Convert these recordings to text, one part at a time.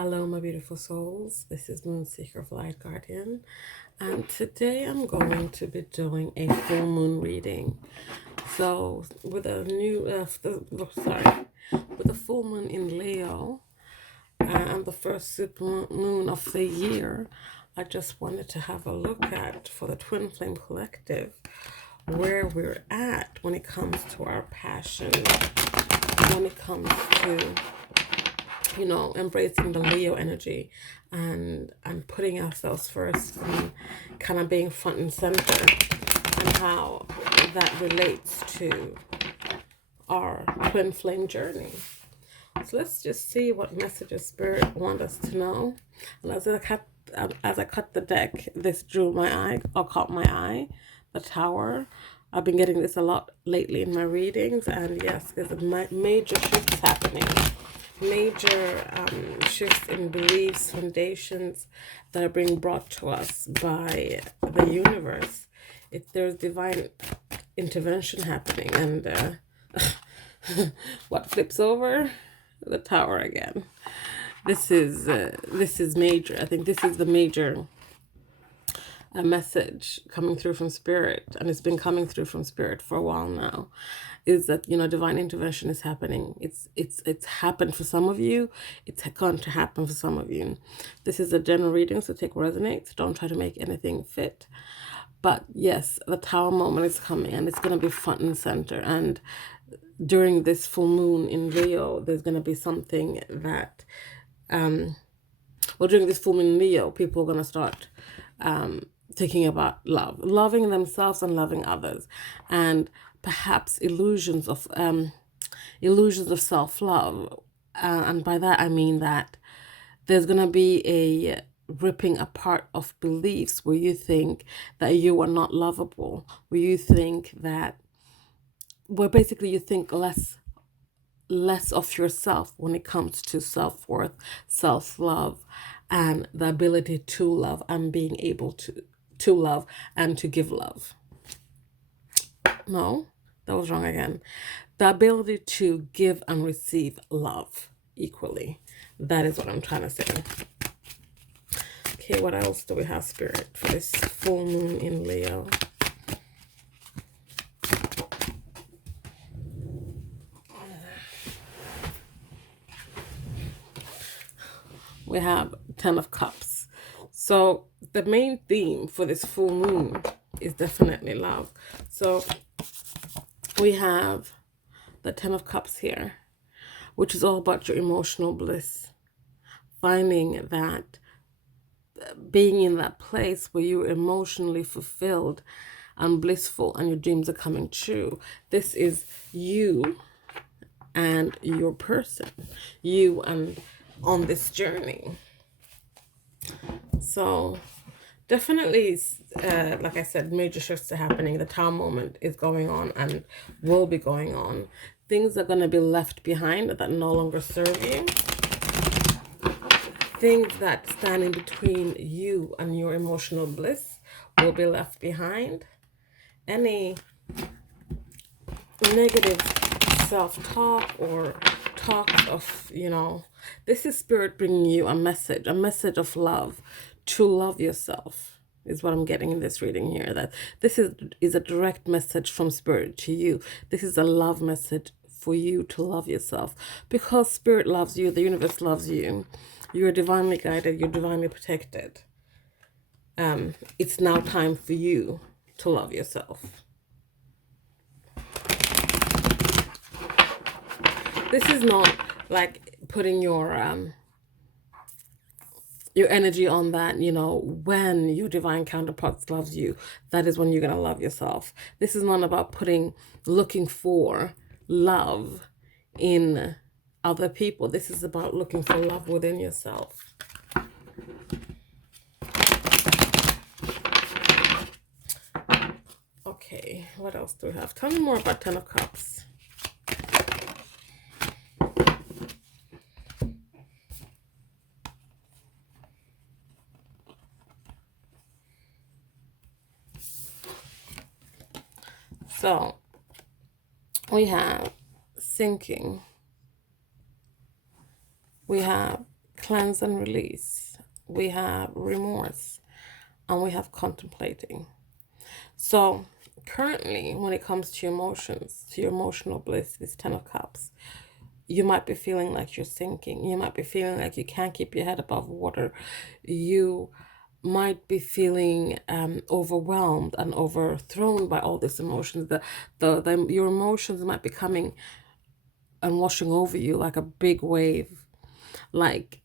Hello, my beautiful souls. This is Moonseeker of Light Guardian, and today I'm going to be doing a full moon reading. So, with a with a full moon in Leo and the first super moon of the year, I just wanted to have a look at for the Twin Flame Collective where we're at when it comes to our passion, when it comes to embracing the Leo energy and putting ourselves first and kind of being front and center, and how that relates to our twin flame journey. So let's just see what messages Spirit want us to know. And as I cut the deck, this drew my eye, or caught my eye, the Tower. I've been getting this a lot lately in my readings, and yes, there's a major shifts happening. Major shifts in beliefs, foundations that are being brought to us by the universe. There's divine intervention happening, and what flips over? The Tower again. This is major. I think this is the major message coming through from Spirit, and it's been coming through from Spirit for a while now, is that divine intervention is happening. It's happened for some of you. It's going to happen for some of you. This is a general reading, so take what resonates. Don't try to make anything fit. But yes, the Tower moment is coming, and it's going to be front and center. And during this full moon in Leo, there's going to be something that, during this full moon in Leo, people are going to start thinking about loving themselves and loving others, and perhaps illusions of self-love. And by that I mean that there's going to be a ripping apart of beliefs where you think that you are not lovable, where you think that, where basically you think less of yourself when it comes to self-worth, self-love, and the ability to love and being able to love and to give love. No, that was wrong again. The ability to give and receive love equally. That is what I'm trying to say. Okay, what else do we have, Spirit, for this full moon in Leo? We have 10 of Cups. So the main theme for this full moon is definitely love. So we have the 10 of Cups here, which is all about your emotional bliss. Finding that, being in that place where you're emotionally fulfilled and blissful and your dreams are coming true. This is you and your person, you and on this journey. So definitely, like I said, major shifts are happening. The Tower moment is going on and will be going on. Things are going to be left behind that no longer serve you. Things that stand in between you and your emotional bliss will be left behind. Any negative self-talk or talk of, this is Spirit bringing you a message of love, to love yourself, is what I'm getting in this reading here. That this is a direct message from Spirit to you. This is a love message for you to love yourself, because Spirit loves you, the universe loves you. You're divinely guided, you're divinely protected. It's now time for you to love yourself. This is not like putting your energy on that, when your divine counterpart loves you, that is when you're going to love yourself. This is not about looking for love in other people. This is about looking for love within yourself. Okay, what else do we have? Tell me more about 10 of Cups. So we have sinking. We have cleanse and release. We have remorse, and we have contemplating. So currently, when it comes to your emotions, to your emotional bliss, this 10 of Cups, you might be feeling like you're sinking. You might be feeling like you can't keep your head above water. You might be feeling overwhelmed and overthrown by all these emotions. Your emotions might be coming and washing over you like a big wave, like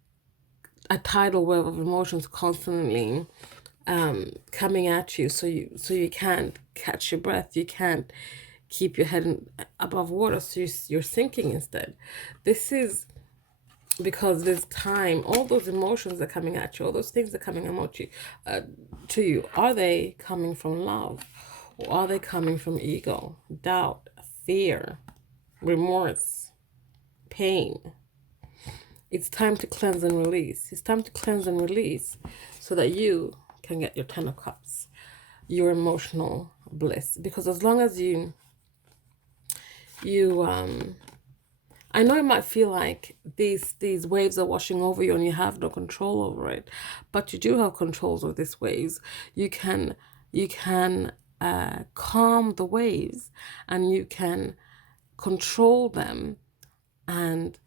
a tidal wave of emotions constantly coming at you. So you can't catch your breath. You can't keep your head above water. So you're sinking instead. This is because there's time. All those emotions are coming at you. All those things are coming to you. Are they coming from love, or are they coming from ego, doubt, fear, remorse, pain? It's time to cleanse and release. It's time to cleanse and release so that you can get your 10 of Cups, your emotional bliss. Because as long as you I know it might feel like these waves are washing over you and you have no control over it, but you do have controls over these waves. You can calm the waves, and you can control them and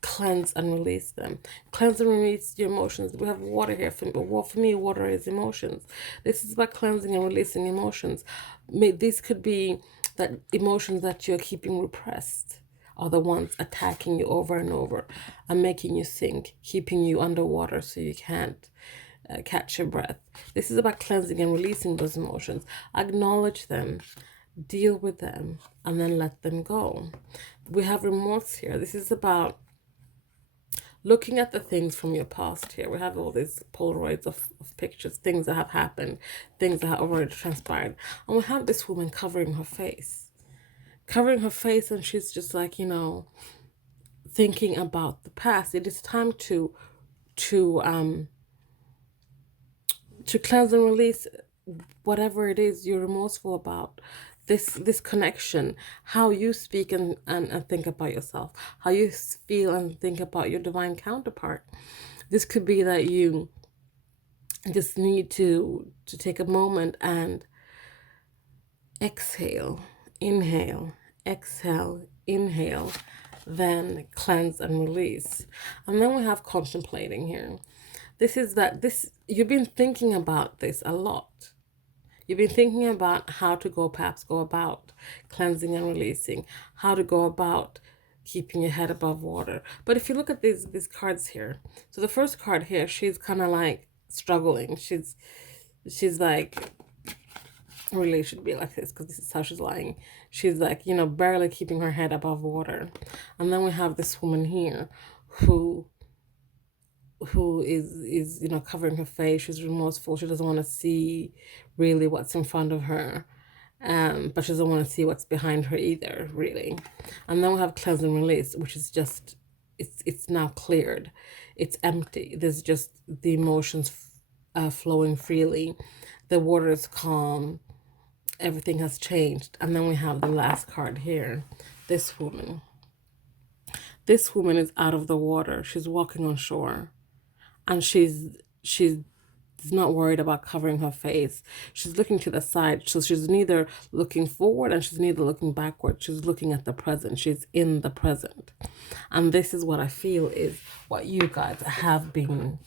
cleanse and release them. Cleanse and release your emotions. We have water here. For me, water is emotions. This is about cleansing and releasing emotions. This could be that emotions that you're keeping repressed are the ones attacking you over and over and making you sink, keeping you underwater so you can't catch your breath. This is about cleansing and releasing those emotions. Acknowledge them, deal with them, and then let them go. We have remorse here. This is about looking at the things from your past here. We have all these Polaroids of pictures, things that have happened, things that have already transpired. And we have this woman covering her face. And she's just like, thinking about the past. It is time to cleanse and release whatever it is you're remorseful about. This connection, how you speak and think about yourself, how you feel and think about your divine counterpart. This could be that you just need to take a moment and exhale, inhale, exhale, inhale, then cleanse and release. And then we have contemplating here. You've been thinking about this a lot. You've been thinking about how to perhaps go about cleansing and releasing, how to go about keeping your head above water. But if you look at these cards here, so the first card here, she's kind of like struggling. She's like, really should be like this because this is how she's lying. She's like, barely keeping her head above water. And then we have this woman here who is covering her face. She's remorseful. She doesn't want to see really what's in front of her, but she doesn't want to see what's behind her either, really. And then we have cleanse and release, which is just it's now cleared. It's empty. There's just the emotions flowing freely. The water is calm. Everything has changed. And then we have the last card here. This woman is out of the water. She's walking on shore. And she's not worried about covering her face. She's looking to the side. So she's neither looking forward and she's neither looking backward. She's looking at the present. She's in the present. And this is what I feel is what you guys have been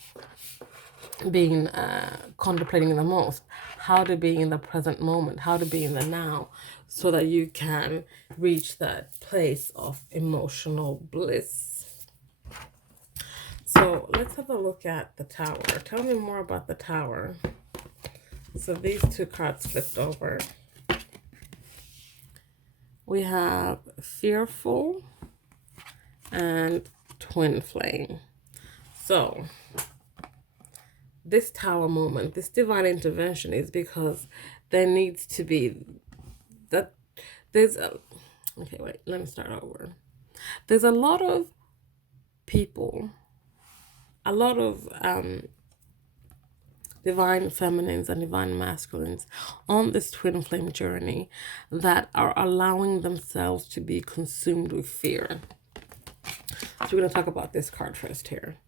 contemplating the most. How to be in the present moment. How to be in the now. So that you can reach that place of emotional bliss. So let's have a look at the Tower. Tell me more about the Tower. So these two cards flipped over. We have Fearful and Twin Flame. So this Tower moment, this divine intervention is because there needs to be that okay, wait, let me start over. There's a lot of people, a lot of divine feminines and divine masculines on this twin flame journey that are allowing themselves to be consumed with fear. So we're going to talk about this card first here.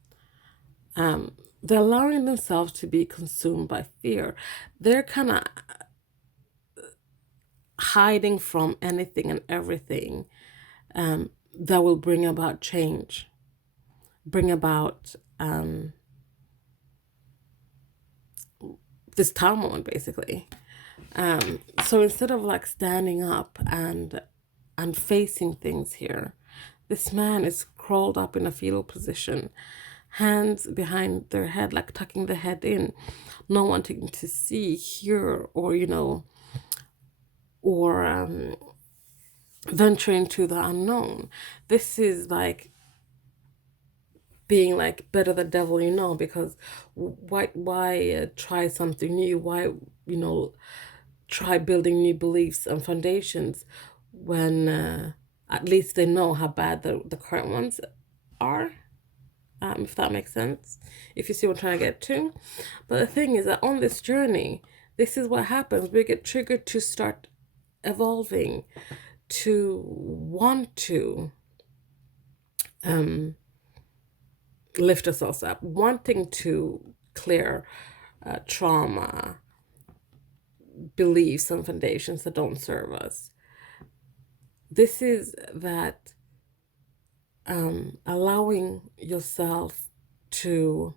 They're allowing themselves to be consumed by fear. They're kind of hiding from anything and everything that will bring about change, bring about this Tower moment, basically. So instead of like standing up and facing things here, this man is crawled up in a fetal position, hands behind their head, like tucking the head in, not wanting to see, hear, or venture into the unknown. This is like being like better the devil you know, because why try something new? Why try building new beliefs and foundations when at least they know how bad the current ones are, if that makes sense, if you see what I'm trying to get to. But the thing is that on this journey, this is what happens. We get triggered to start evolving, to want to lift ourselves up, wanting to clear trauma, beliefs, and foundations that don't serve us. This is that allowing yourself to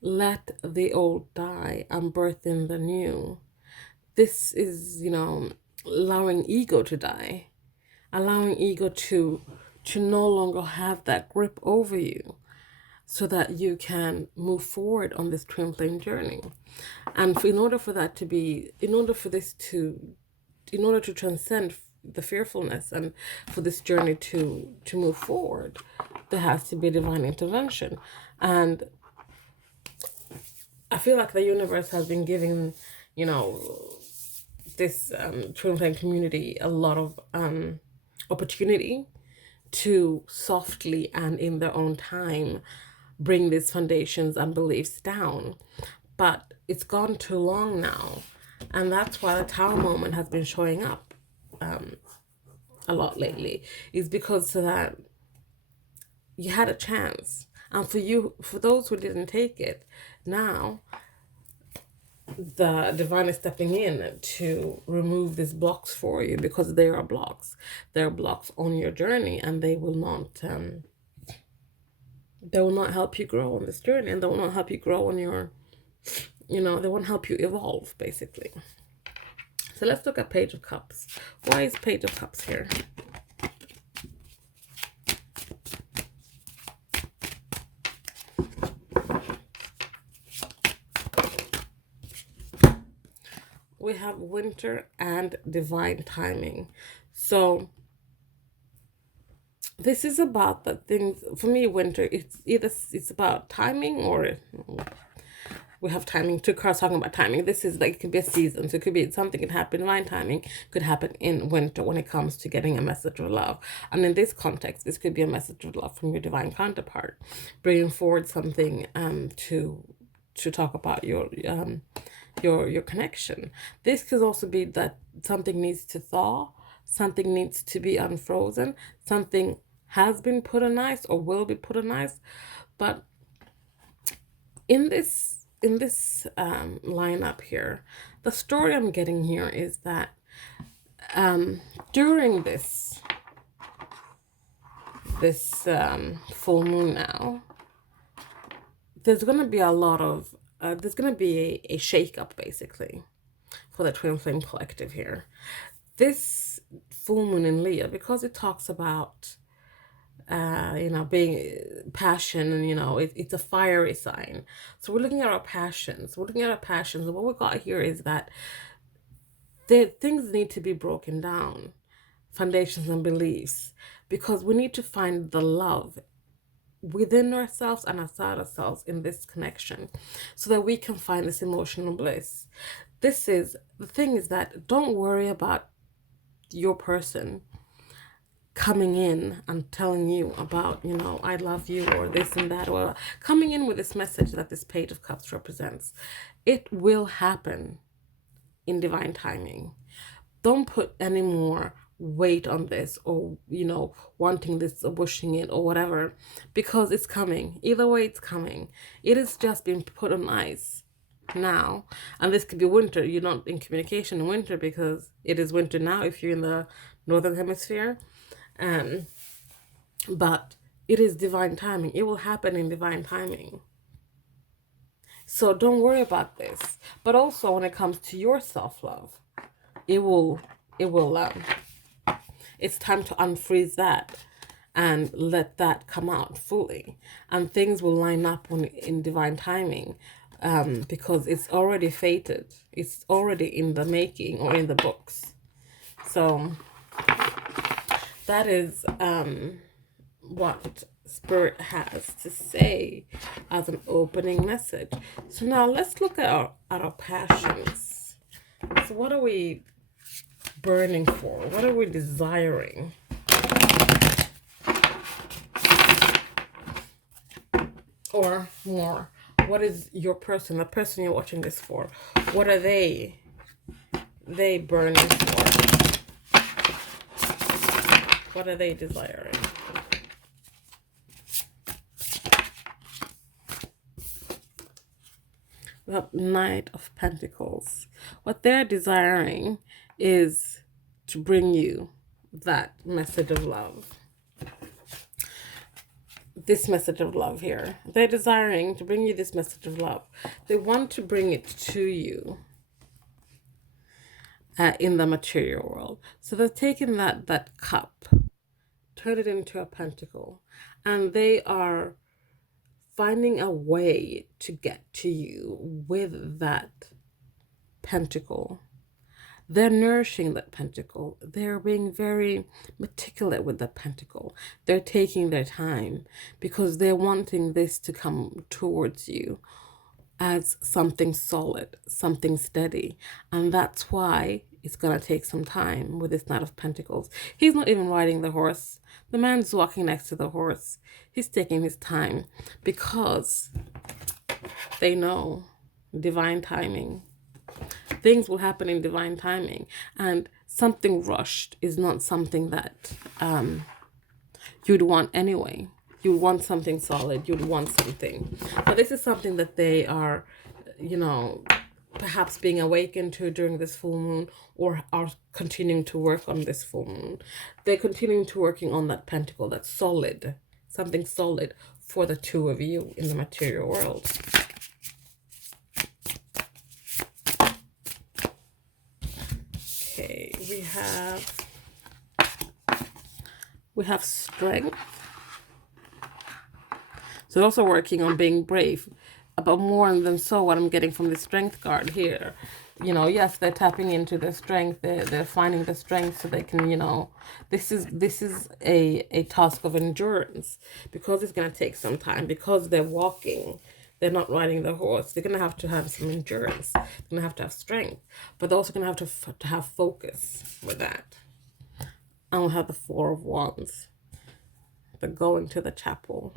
let the old die and birth in the new. This is, allowing ego to die, allowing ego to no longer have that grip over you, so that you can move forward on this twin flame journey. And in order to transcend the fearfulness and for this journey to move forward, there has to be divine intervention. And I feel like the universe has been giving, this twin flame community a lot of opportunity to softly and in their own time bring these foundations and beliefs down. But it's gone too long now. And that's why the Tower moment has been showing up a lot lately, is because so that you had a chance. And for those who didn't take it, now the divine is stepping in to remove these blocks for you, because they are blocks. They're blocks on your journey, and they will not help you grow on this journey, and they will not help you grow on your, they won't help you evolve, basically. So let's look at Page of Cups. Why is Page of Cups here? We have winter and divine timing. So this is about the things, for me, winter, it's about timing, or we have timing, two cards talking about timing. This is like, it could be a season, so it could be something can happen, divine timing could happen in winter when it comes to getting a message of love. And in this context, this could be a message of love from your divine counterpart, bringing forward something to talk about your connection. This could also be that something needs to thaw, something needs to be unfrozen, something has been put on ice or will be put on ice. But in this lineup here, the story I'm getting here is that during this full moon now, there's going to be a lot of there's going to be a shake-up, basically, for the Twin Flame Collective here. This full moon in Leo, because it talks about being passion, and it's a fiery sign. So we're looking at our passions. And what we got here is that things need to be broken down, foundations and beliefs, because we need to find the love within ourselves and outside ourselves in this connection, so that we can find this emotional bliss. This is the thing, is that don't worry about your person coming in and telling you about, I love you, or this and that, or coming in with this message that this Page of Cups represents. It will happen in divine timing. don't put any more weight on this, or wanting this or wishing it or whatever, because it's coming. Either way, it's coming. It is just being put on ice now. And this could be winter. You're not in communication in winter because it is winter now if you're in the northern hemisphere. But it is divine timing. It will happen in divine timing. So don't worry about this. But also when it comes to your self-love, it will it's time to unfreeze that and let that come out fully, and things will line up in divine timing, because it's already fated. It's already in the making or in the books. So that is what Spirit has to say as an opening message. So now let's look at our passions. So what are we burning for? What are we desiring? Or more, what is your person, the person you're watching this for? What are they burning for? What are they desiring? The Knight of Pentacles. What they're desiring is to bring you that message of love. This message of love here. They're desiring to bring you this message of love. They want to bring it to you in the material world. So they're taking that cup, turn it into a pentacle, and they are finding a way to get to you with that pentacle. They're nourishing that pentacle. They're being very meticulous with that pentacle. They're taking their time because they're wanting this to come towards you as something solid, something steady. And that's why it's going to take some time with this Knight of Pentacles. He's not even riding the horse. The man's walking next to the horse. He's taking his time because they know divine timing. Things will happen in divine timing, and something rushed is not something that you'd want anyway. You want something solid. You'd want something. But this is something that they are, perhaps being awakened to during this full moon, or are continuing to work on this full moon. They're continuing to working on that pentacle, that's solid, something solid for the two of you in the material world. Okay, we have strength. So also working on being brave. But more than so, what I'm getting from the strength card here, yes, they're tapping into their strength. They're finding the strength so they can, this is a task of endurance, because it's going to take some time, because they're walking. They're not riding the horse. They're going to have some endurance. They're going to have strength. But they're also going to have to have focus with that. And we'll have the Four of Wands. The going to the chapel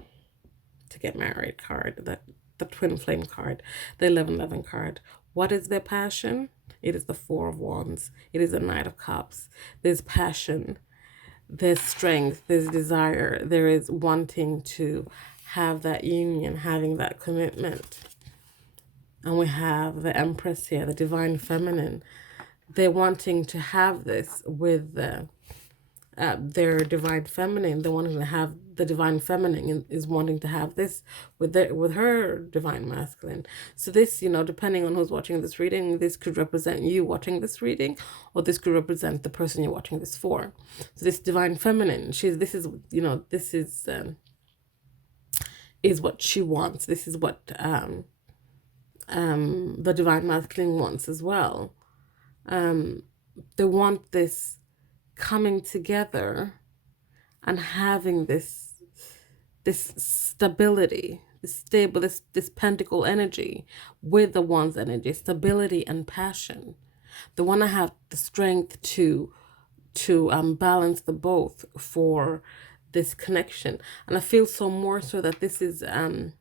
to get married card. The twin flame card. The 1111 card. What is their passion? It is the Four of Wands. It is the Knight of Cups. There's passion. There's strength. There's desire. There is wanting to have that union, having that commitment. And we have the Empress here, the Divine Feminine. They're wanting to have this with their Divine Feminine. They're wanting to have the Divine Feminine is wanting to have this with her Divine Masculine. So this, depending on who's watching this reading, this could represent you watching this reading, or this could represent the person you're watching this for. So this Divine Feminine, this is what she wants. This is what the Divine Masculine wants as well. They want this coming together and having this stability, this pentacle energy with the Wands energy, stability and passion. They want to have the strength to balance the both for this connection. And I feel so more so that this is the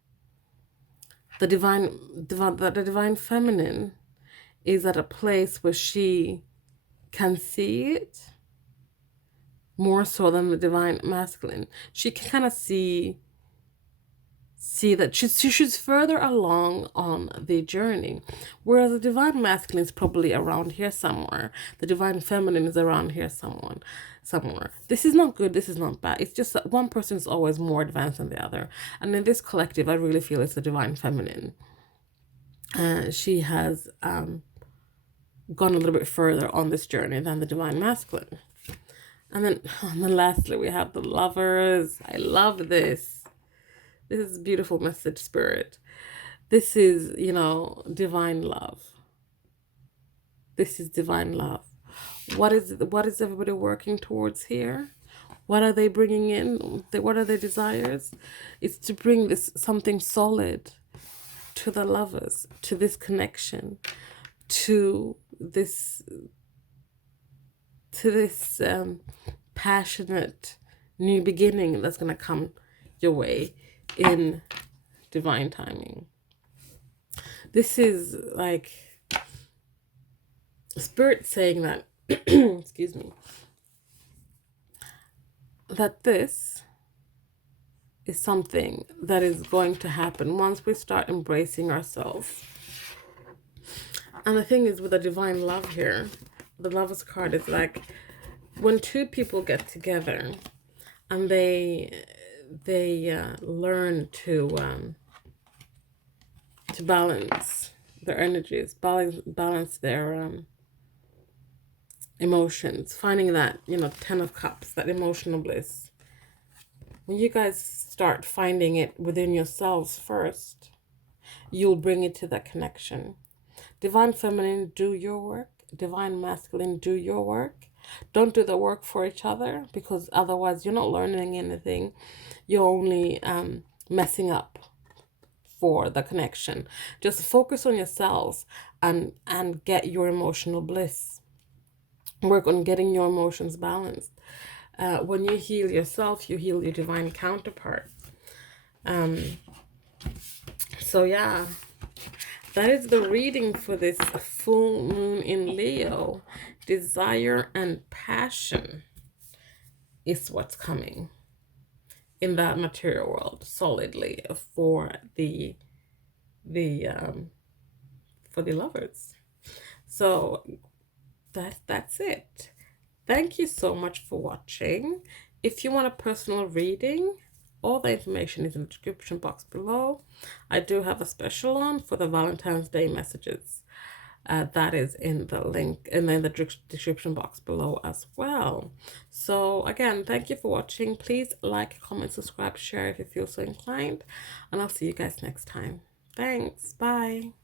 divine feminine is at a place where she can see it more so than the divine masculine. She can kind of see that she's further along on the journey, whereas the divine masculine is probably around here somewhere. The divine feminine is around here somewhere. This is not good, this is not bad. It's just that one person is always more advanced than the other, and in this collective I really feel it's the divine feminine. She has gone a little bit further on this journey than the divine masculine. And then lastly we have the lovers. I love this. This is a beautiful message, Spirit. This is, divine love. This is divine love. What is everybody working towards here? What are they bringing in? What are their desires? It's to bring this something solid to the lovers, to this connection, to this passionate new beginning that's going to come your way in divine timing. This is like Spirit saying that excuse me, that this is something that is going to happen once we start embracing ourselves. And the thing is, with the divine love here, the Lover's card is like when two people get together and they learn to balance their energies, balance their emotions, finding that 10 of Cups, that emotional bliss. When you guys start finding it within yourselves first, you'll bring it to that connection. Divine feminine, do your work. Divine masculine, do your work. Don't do the work for each other, because otherwise you're not learning anything. You're only messing up for the connection. Just focus on yourselves and get your emotional bliss. Work on getting your emotions balanced. When you heal yourself, you heal your divine counterpart. So yeah, that is the reading for this full moon in Leo. Desire and passion is what's coming in that material world solidly for the lovers. So that's it. Thank you so much for watching. If you want a personal reading, all the information is in the description box below. I do have a special on for the Valentine's Day messages. That is in the link and in the description box below as well. So again, thank you for watching. Please like, comment, subscribe, share if you feel so inclined, and I'll see you guys next time. Thanks. Bye.